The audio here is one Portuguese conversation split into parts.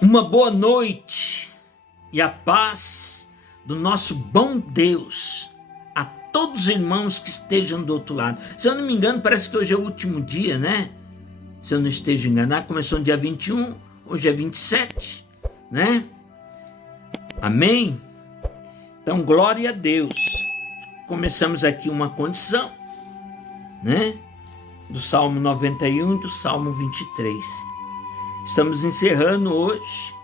Uma boa noite e a paz do nosso bom Deus a todos os irmãos que estejam do outro lado. Se eu não me engano, parece que hoje é o último dia, né? Se eu não esteja enganado, começou no dia 21, hoje é 27, né? Amém? Então, glória a Deus. Começamos aqui uma condição, né? Do Salmo 91 e do Salmo 23. Estamos encerrando hoje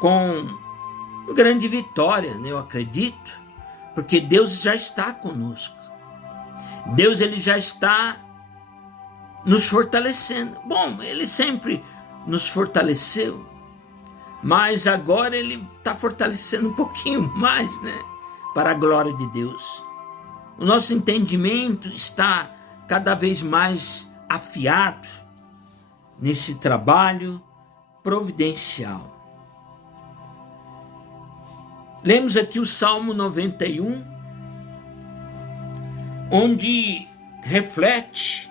com grande vitória, né? Eu acredito, porque Deus já está conosco. Deus, ele já está nos fortalecendo. Bom, ele sempre nos fortaleceu, mas agora ele está fortalecendo um pouquinho mais, né? Para a glória de Deus. O nosso entendimento está cada vez mais afiado nesse trabalho providencial. Lemos aqui o Salmo 91, onde reflete,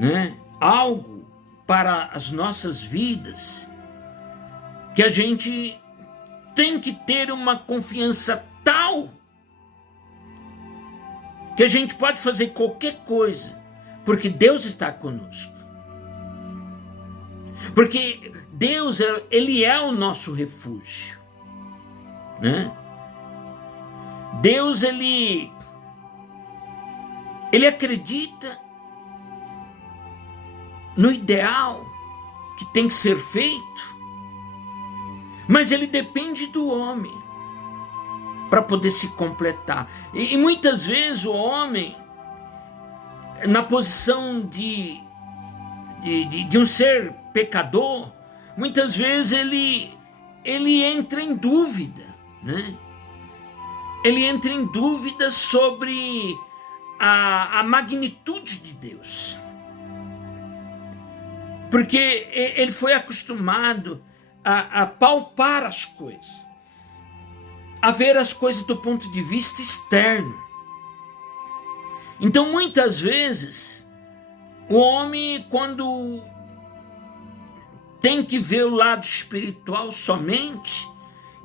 né, algo para as nossas vidas, que a gente tem que ter uma confiança tal que a gente pode fazer qualquer coisa, porque Deus está conosco. Porque Deus, ele é o nosso refúgio, né? Deus, ele acredita no ideal que tem que ser feito, mas ele depende do homem para poder se completar. E muitas vezes o homem, na posição de um ser pecador, muitas vezes ele entra em dúvida, né? Ele entra em dúvida sobre a magnitude de Deus. Porque ele foi acostumado a palpar as coisas, a ver as coisas do ponto de vista externo. Então, muitas vezes, o homem, quando tem que ver o lado espiritual somente,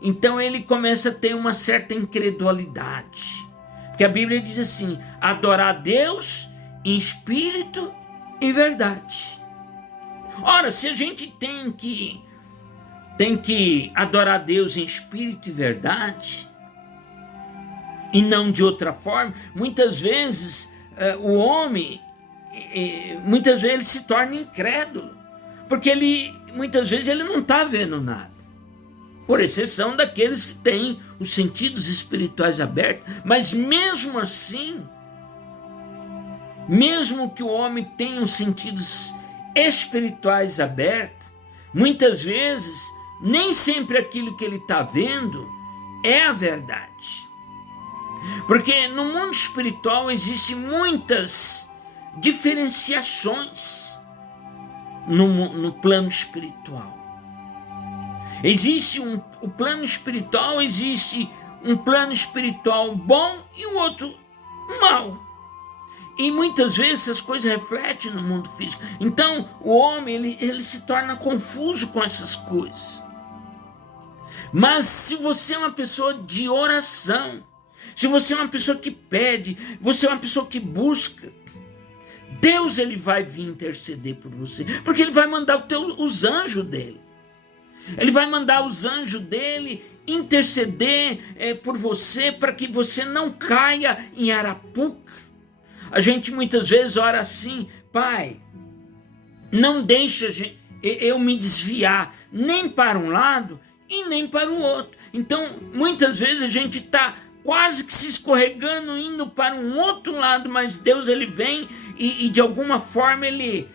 então ele começa a ter uma certa incredulidade. Porque a Bíblia diz assim: adorar a Deus em espírito e verdade. Ora, se a gente tem que adorar a Deus em espírito e verdade, e não de outra forma, muitas vezes o homem, muitas vezes ele se torna incrédulo, porque muitas vezes ele não está vendo nada, por exceção daqueles que têm os sentidos espirituais abertos. Mas mesmo assim, mesmo que o homem tenha os sentidos espirituais abertos, muitas vezes nem sempre aquilo que ele está vendo é a verdade. Porque no mundo espiritual existem muitas diferenciações no plano espiritual. Existe o plano espiritual, existe um plano espiritual bom e o outro mau. E muitas vezes essas coisas refletem no mundo físico. Então o homem ele se torna confuso com essas coisas. Mas se você é uma pessoa de oração, se você é uma pessoa que pede, você é uma pessoa que busca, Deus, ele vai vir interceder por você, porque ele vai mandar os anjos dele. Ele vai mandar os anjos dele interceder por você, para que você não caia em arapuca. A gente muitas vezes ora assim: Pai, não deixa eu me desviar nem para um lado e nem para o outro. Então, muitas vezes a gente está quase que se escorregando, indo para um outro lado, mas Deus, ele vem e de alguma forma ele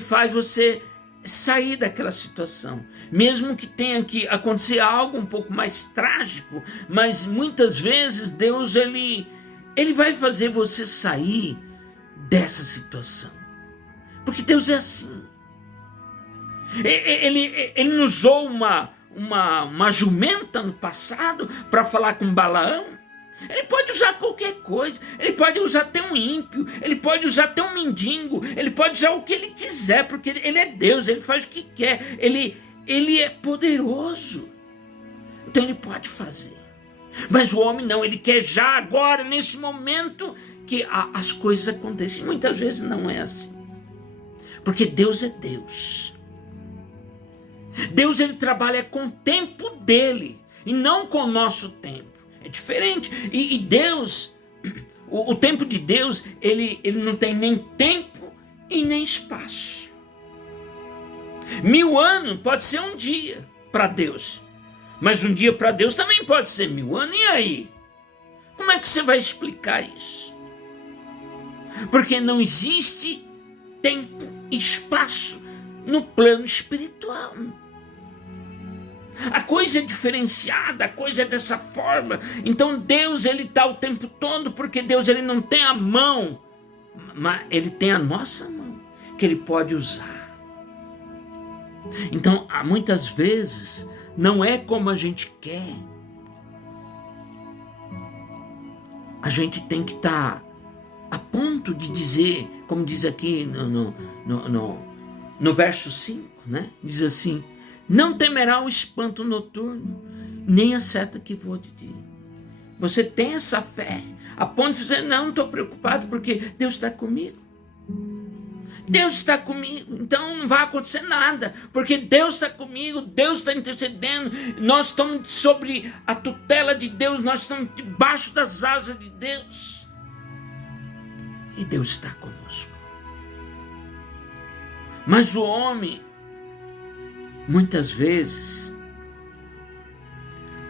faz você sair daquela situação. Mesmo que tenha que acontecer algo um pouco mais trágico, mas muitas vezes Deus, ele vai fazer você sair dessa situação. Porque Deus é assim. Ele usou uma jumenta no passado para falar com Balaão. Ele pode usar qualquer coisa, ele pode usar até um ímpio, ele pode usar até um mendigo, ele pode usar o que ele quiser, porque ele é Deus, ele faz o que quer, ele é poderoso. Então ele pode fazer. Mas o homem não, ele quer já agora, nesse momento, que as coisas acontecem. Muitas vezes não é assim. Porque Deus é Deus. Deus, ele trabalha com o tempo dele e não com o nosso tempo. É diferente. E Deus, o tempo de Deus, ele não tem nem tempo e nem espaço. 1000 anos pode ser um dia para Deus. Mas um dia para Deus também pode ser 1000 anos. E aí? Como é que você vai explicar isso? Porque não existe tempo e espaço no plano espiritual. A coisa é diferenciada, a coisa é dessa forma. Então Deus, ele está o tempo todo, porque Deus, ele não tem a mão, mas ele tem a nossa mão, que ele pode usar. Então, muitas vezes, não é como a gente quer. A gente tem que estar a ponto de dizer, como diz aqui no verso 5, né? Diz assim: não temerá o espanto noturno, nem a seta que voa de dia. Você tem essa fé, a ponto de dizer: não estou preocupado, porque Deus está comigo. Deus está comigo, então não vai acontecer nada, porque Deus está comigo, Deus está intercedendo, nós estamos sobre a tutela de Deus, nós estamos debaixo das asas de Deus. E Deus está conosco. Mas o homem, muitas vezes,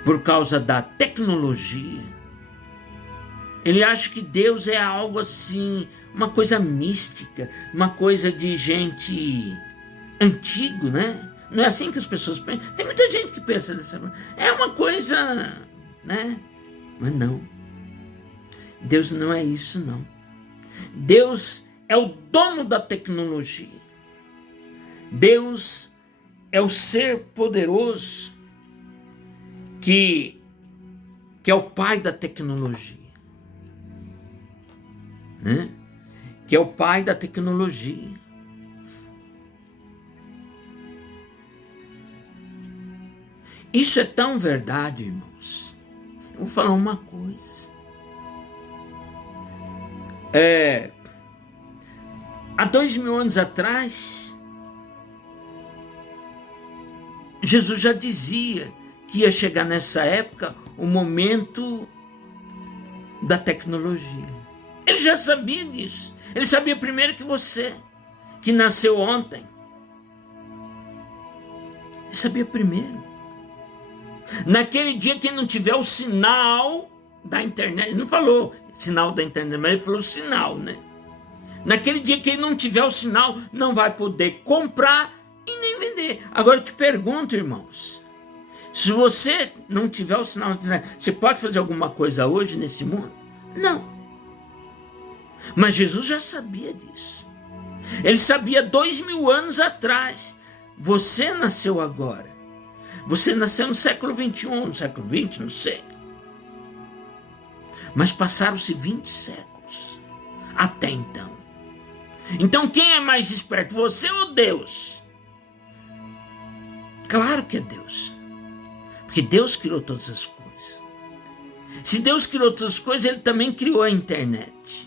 por causa da tecnologia, ele acha que Deus é algo assim, uma coisa mística, uma coisa de gente antigo, né? Não é assim que as pessoas pensam. Tem muita gente que pensa dessa forma. É uma coisa, né? Mas não. Deus não é isso, não. Deus é o dono da tecnologia. Deus é o ser poderoso que é o pai da tecnologia, né? Que é o pai da tecnologia. Isso é tão verdade, irmãos. Eu vou falar uma coisa. Há 2000 anos atrás, Jesus já dizia que ia chegar nessa época o momento da tecnologia. Ele já sabia disso. Ele sabia primeiro que você, que nasceu ontem. Ele sabia primeiro. Naquele dia, quem não tiver o sinal da internet, ele não falou sinal da internet, mas ele falou sinal, né? Naquele dia, quem não tiver o sinal, não vai poder comprar e nem vender. Agora eu te pergunto, irmãos, se você não tiver o sinal da internet, você pode fazer alguma coisa hoje nesse mundo? Não. Mas Jesus já sabia disso. Ele sabia 2000 anos atrás. Você nasceu agora. Você nasceu no século 21, no século 20, não sei. Mas passaram-se 20 séculos até então. Então quem é mais esperto, você ou Deus? Claro que é Deus. Porque Deus criou todas as coisas. Se Deus criou todas as coisas, ele também criou a internet.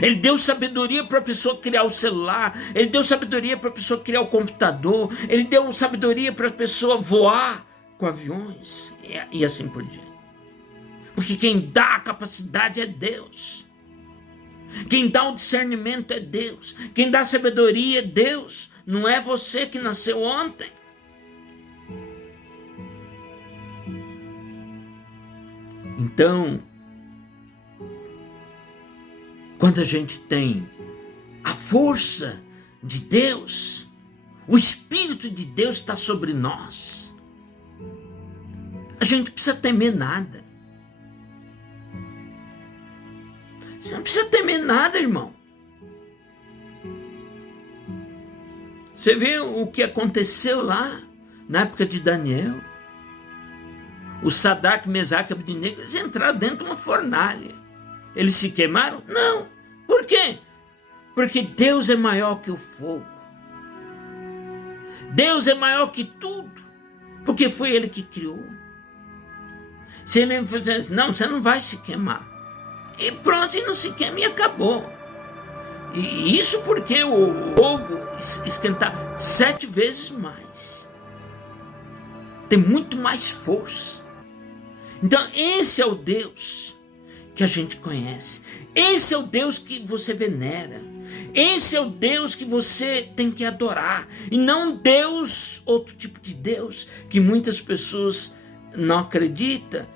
Ele deu sabedoria para a pessoa criar o celular. Ele deu sabedoria para a pessoa criar o computador. Ele deu sabedoria para a pessoa voar com aviões. E assim por diante. Porque quem dá a capacidade é Deus. Quem dá o discernimento é Deus. Quem dá a sabedoria é Deus. Não é você que nasceu ontem. Então, quando a gente tem a força de Deus, o Espírito de Deus está sobre nós, a gente não precisa temer nada. Você não precisa temer nada, irmão. Você vê o que aconteceu lá, na época de Daniel. O Sadraque, Mesaque e Abednego, eles entraram dentro de uma fornalha. Eles se queimaram? Não. Por quê? Porque Deus é maior que o fogo. Deus é maior que tudo. Porque foi Ele que criou. Se Ele fizesse, não, você não vai se queimar. E pronto, e não se queima e acabou. E isso porque o fogo esquentar 7 vezes mais. Tem muito mais força. Então esse é o Deus que a gente conhece. Esse é o Deus que você venera. Esse é o Deus que você tem que adorar. E não Deus, outro tipo de Deus, que muitas pessoas não acreditam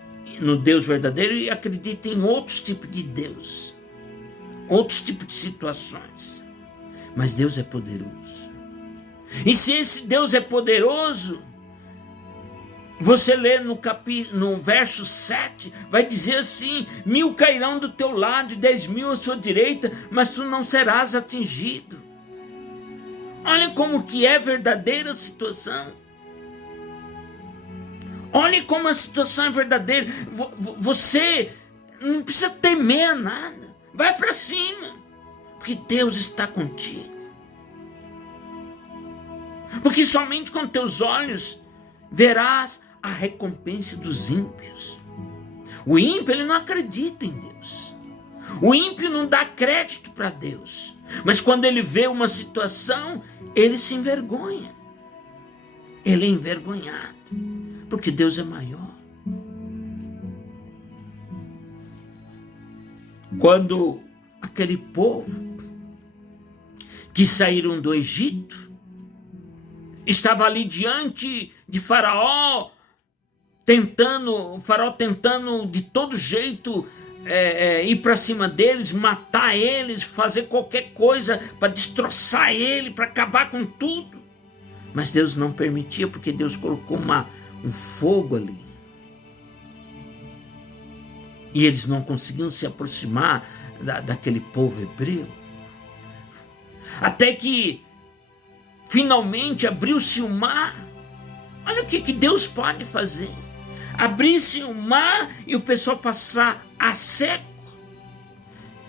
no Deus verdadeiro e acreditam em outros tipos de Deus. Outros tipos de situações. Mas Deus é poderoso. E se esse Deus é poderoso, você lê no verso 7, vai dizer assim: 1000 cairão do teu lado e 10.000 à sua direita, mas tu não serás atingido. Olha como que é verdadeira a situação. Olha como a situação é verdadeira. Você não precisa temer nada. Vai para cima, porque Deus está contigo. Porque somente com teus olhos verás a recompensa dos ímpios. O ímpio, ele não acredita em Deus. O ímpio não dá crédito para Deus. Mas quando ele vê uma situação, ele se envergonha. Ele é envergonhado, porque Deus é maior. Quando aquele povo que saíram do Egito estava ali diante de Faraó, o Faraó tentando de todo jeito ir para cima deles, matar eles, fazer qualquer coisa para destroçar ele, para acabar com tudo. Mas Deus não permitia, porque Deus colocou um fogo ali. E eles não conseguiam se aproximar daquele povo hebreu. Até que finalmente abriu-se o mar. Olha o que Deus pode fazer. Abrir-se o mar e o pessoal passar a seco.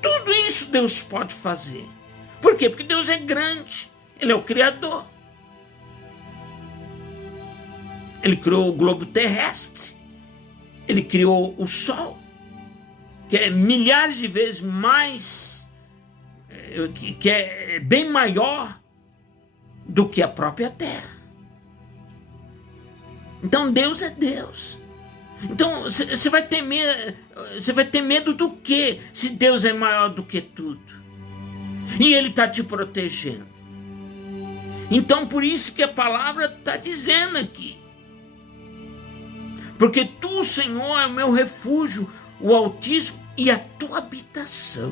Tudo isso Deus pode fazer. Por quê? Porque Deus é grande. Ele é o Criador. Ele criou o globo terrestre. Ele criou o sol, que é milhares de vezes mais, que é bem maior do que a própria terra. Então Deus é Deus. Então você vai ter medo do quê? Se Deus é maior do que tudo e Ele está te protegendo. Então por isso que a palavra está dizendo aqui: porque tu, Senhor, é o meu refúgio, o Altíssimo, e a tua habitação.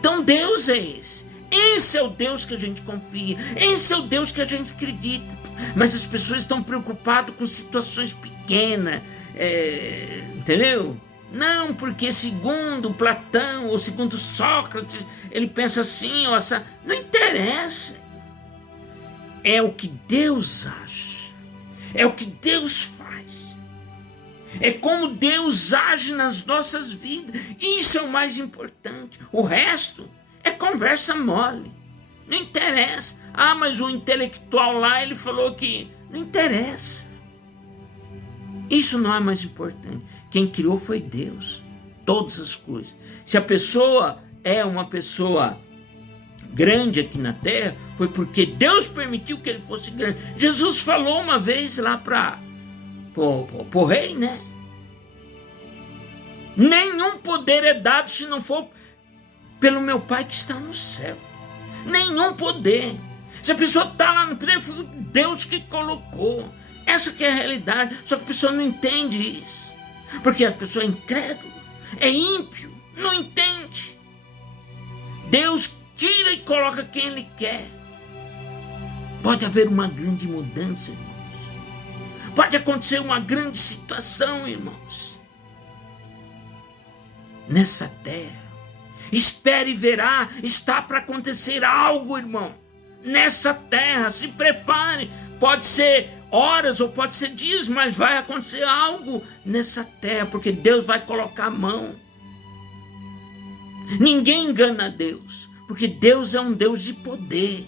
Então Deus é esse. Esse é o Deus que a gente confia. Esse é o Deus que a gente acredita. Mas as pessoas estão preocupadas com situações pequenas. Entendeu? Não, porque segundo Platão ou segundo Sócrates, ele pensa assim ou assim. Não interessa. É o que Deus acha. É o que Deus faz. É como Deus age nas nossas vidas. Isso é o mais importante. O resto é conversa mole. Não interessa. Ah, mas o intelectual lá, ele falou que... Não interessa. Isso não é mais importante. Quem criou foi Deus. Todas as coisas. Se a pessoa é uma pessoa grande aqui na terra, foi porque Deus permitiu que ele fosse grande. Jesus falou uma vez lá para o rei, né? Nenhum poder é dado se não for pelo meu Pai que está no céu. Nenhum poder. Se a pessoa está lá no poder, foi Deus que colocou. Essa que é a realidade. Só que a pessoa não entende isso. Porque a pessoa é incrédula, é ímpio, não entende. Deus tira e coloca quem Ele quer. Pode haver uma grande mudança, irmãos. Pode acontecer uma grande situação, irmãos. Nessa terra. Espere e verá, está para acontecer algo, irmão. Nessa terra, se prepare. Pode ser horas ou pode ser dias, mas vai acontecer algo nessa terra, porque Deus vai colocar a mão. Ninguém engana a Deus, porque Deus é um Deus de poder.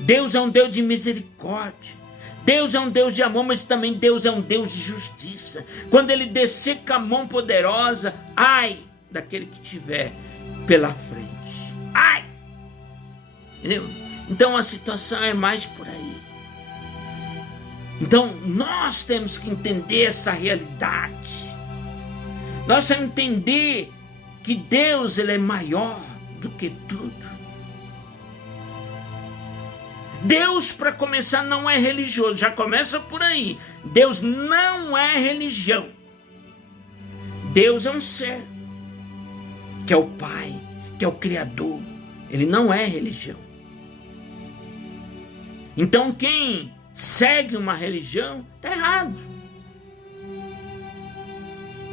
Deus é um Deus de misericórdia. Deus é um Deus de amor, mas também Deus é um Deus de justiça. Quando Ele descer com a mão poderosa, ai daquele que tiver pela frente. Ai! Entendeu? Então a situação é mais por aí. Então nós temos que entender essa realidade. Nós temos que entender que Deus, Ele é maior do que tudo. Deus, para começar, não é religioso. Já começa por aí. Deus não é religião. Deus é um ser, que é o Pai, que é o Criador. Ele não é religião. Então quem segue uma religião está errado.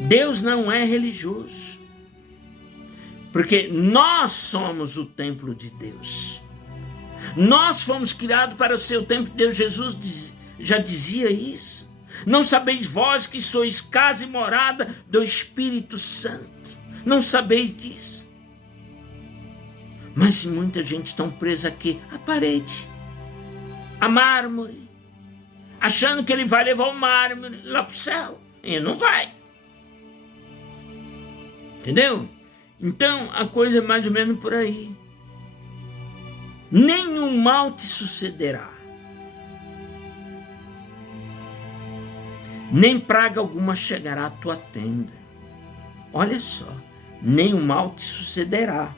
Deus não é religioso. Porque nós somos o templo de Deus. Nós fomos criados para ser o templo de Deus. Jesus já dizia isso. Não sabeis vós que sois casa e morada do Espírito Santo? Não sabeis disso? Mas muita gente está presa aqui à parede, a mármore, achando que ele vai levar o mármore lá para o céu. E não vai. Entendeu? Então a coisa é mais ou menos por aí. Nenhum mal te sucederá, nem praga alguma chegará à tua tenda. Olha só, nenhum mal te sucederá,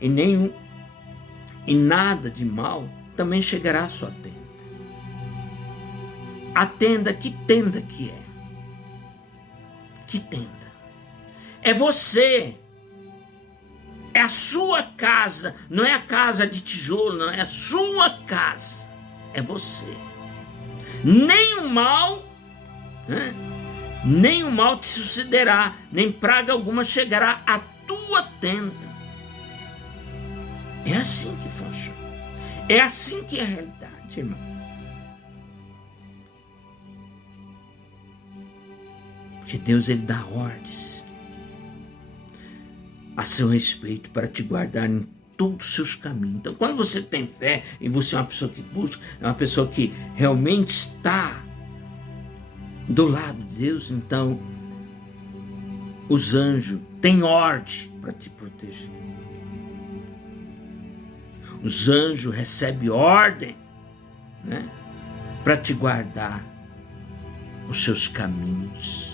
e nada de mal também chegará à sua tenda. A tenda, que tenda que é? Que tenda? É você. É a sua casa, não é a casa de tijolo, não, é a sua casa, é você. Nem o mal, né? Nem o mal te sucederá, nem praga alguma chegará à tua tenda. É assim que funciona, é assim que é a realidade, irmão. Porque Deus, Ele dá ordens a seu respeito para te guardar em todos os seus caminhos. Então, quando você tem fé e você é uma pessoa que busca, é uma pessoa que realmente está do lado de Deus, então os anjos têm ordem para te proteger. Os anjos recebem ordem, né, para te guardar os seus caminhos.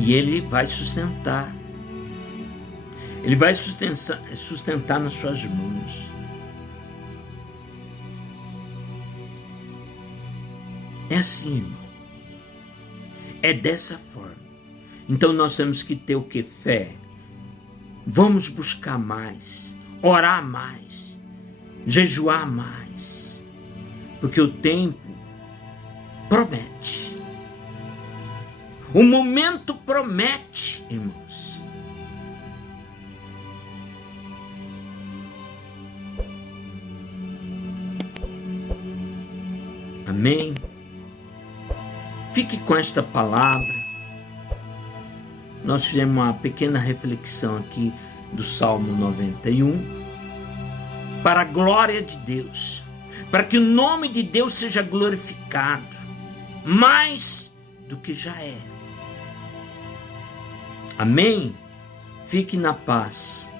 E Ele vai sustentar. Ele vai sustentar nas suas mãos. É assim, irmão. É dessa forma. Então nós temos que ter o que? Fé. Vamos buscar mais. Orar mais. Jejuar mais. Porque o tempo promete. O momento promete, irmãos. Amém? Fique com esta palavra. Nós fizemos uma pequena reflexão aqui do Salmo 91. Para a glória de Deus. Para que o nome de Deus seja glorificado. Mais do que já é. Amém? Fique na paz.